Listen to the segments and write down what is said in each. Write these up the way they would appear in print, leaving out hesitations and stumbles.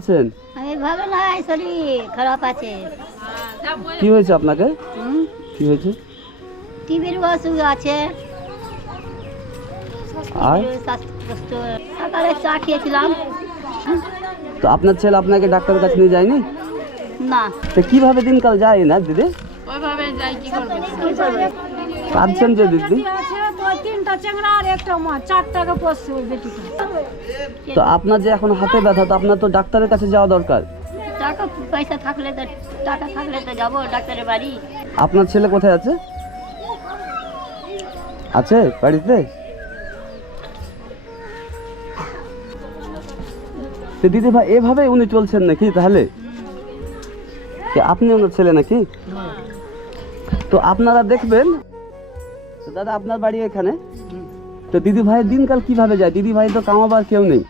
আছেন? আমি ভালো নাই, শরীর খারাপ আছে। কি হয়েছে আপনাকে? কি হয়েছে? টিবির অসুখ আছে। আর শ্বাসকষ্ট। সকালে চা খেয়েছিলাম। তো আপনার ছেলে আপনাকে ডাক্তারের কাছে নিয়ে যায়নি? না। তো কিভাবে দিনকাল যায় না দিদি? ওইভাবে যাই, কি করবে? কাঁদছেন যে দিদি? তিনটা চেংড়া আর একটা মা, 4 টাকা পড়ছে ওই বেটিটা। তো আপনার যে এখন হাতে ব্যথা, তো আপনার তো ডাক্তারের কাছে যাওয়া দরকার। টাকা পয়সা থাকলে তো, টাকা থাকলে তো যাবো ডাক্তারের বাড়ি। আপনার ছেলে কোথায় আছে? আছে বাড়িতে? তো দিদি ভাই এভাবে উনি চলছেন নাকি তাহলে? কি আপনি ওনার ছেলে নাকি? তো আপনারা দেখবেন। তো দাদা আপনার বাড়ি এখানে, তো দিদি ভাইয়ের দিনকাল কিভাবে যায়? দিদি ভাই তো কামাবার কেউ নেই,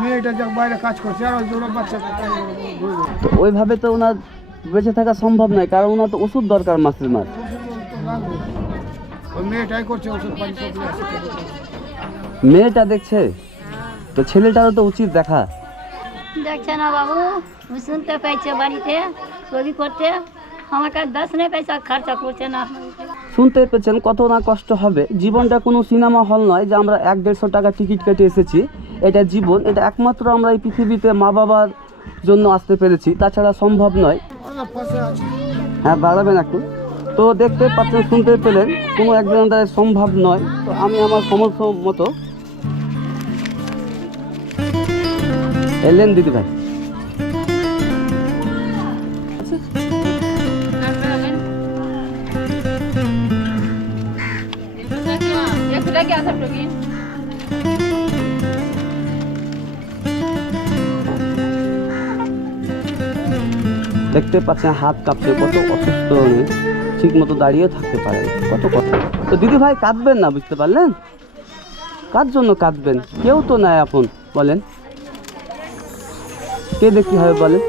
মেয়েটা যা বাইরে কাজ করছে আর ওই দুটো বাচ্চা। তো ওইভাবে তো ওনার বেঁচে থাকা সম্ভব নয়, কারণ ওনার তো ওষুধ দরকার মাসের মাস। ওই মেয়েটাই করছে ওষুধ পানি সব নিয়ে আসছে। মেয়েটা দেখছে, তো ছেলেটারও তো উচিত দেখা। দেখছে না বাবু, শুনতে পাইছে বাড়িতে ছবি করতে, আমাকে 10 পয়সা খরচা করছে না। শুনতে পেয়েছেন কত না কষ্ট হবে। জীবনটা কোনো সিনেমা হল নয় যে আমরা 100-150 টাকা টিকিট কেটে এসেছি। এটা জীবন, এটা একমাত্র আমরা এই পৃথিবীতে মা বাবার জন্য আসতে পেরেছি, তাছাড়া সম্ভব নয়। হ্যাঁ বাড়াবেন একটু। তো দেখতে পাচ্ছেন, শুনতে পেলেন, কোনো একজনের দ্বারা সম্ভব নয়। তো আমি আমার সমর্থ মতো এলেন দিদি ভাই। দেখতে পাচ্ছেন হাত কাঁপছে, কত অসুস্থ, ঠিক মতো দাঁড়িয়ে থাকতে পারে, কত কথা। তো দিদি ভাই কাঁদবেন না, বুঝতে পারলেন? কার জন্য কাঁদবেন? কেউ তো নাই আপন, বলেন কেঁদে কি হবে বলেন?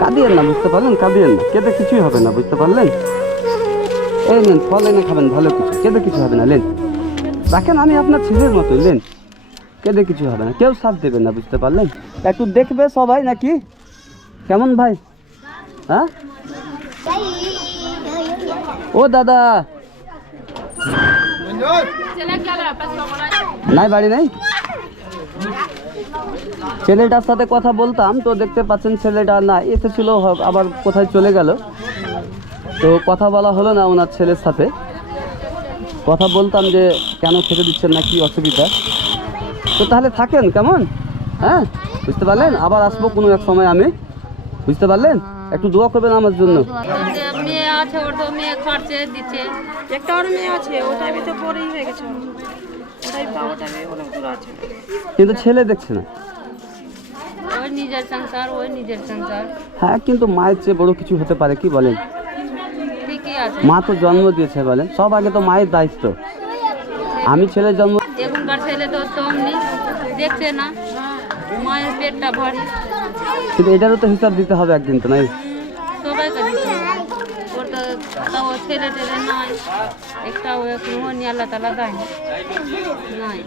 কাঁদিয়েন না, বুঝতে পারলেন? কাঁদিয়েন না, কেঁদে কিছুই হবে না, বুঝতে পারলেন? এই নেন ফল এনে খাবেন, ভালো কিছু, কেঁদে কিছু হবে না, লেন রাখেন, আমি আপনার ছেলের মতোই, লেন, কেঁদে কিছু হবে না, কেউ সাথ দেবে না, বুঝতে পারলেন? একটু দেখবে সবাই নাকি? কেমন ভাই? হ্যাঁ ও দাদা নাই, বাড়ি নাই। ছেলেটার সাথে কথা বলতাম, তো দেখতে পাচ্ছেন ছেলেটা না এসেছিল, আবার কোথায় চলে গেল। তো কথা বলা হলো না ওনার ছেলের সাথে। কথা বলতাম যে কেন খেতে দিচ্ছেন না, কি অসুবিধা। তো তাহলে থাকেন কেমন, হ্যাঁ বুঝতে পারলেন? আবার আসবো কোনো এক সময় আমি, বুঝতে পারলেন? একটু দোয়া করবেন আমার জন্য। মেয়ে আছে, ওর তো মেয়ে খরচে দিচ্ছে। একটা ওর মেয়ে আছে, ওটাই তো বড়ই হয়ে গেছে, ওটাই অনেক দূর আছে। কিন্তু ছেলে দেখছে না। ওই নিজের সংসার, ওই নিজের সংসার। হ্যাঁ কিন্তু মায়ের চেয়ে বড় কিছু হতে পারে কি বলেন? ঠিকই আছে। মা তো জন্ম দিয়েছে বলেন, সব আগে তো মায়ের দায়িত্ব। আমি ছেলের জন্ম, এখনকার ছেলে তো অমনি দেখছে না, মায়ের পেটটা ভারী। কিন্তু এটারও তো হিসাব দিতে হবে একদিন, তো নাই? সবাইকে দিতে হবে। ওর তো তাও ছেলে টেলে নাই, একটা ও এখন আল্লাহ তালা দেয় নাই।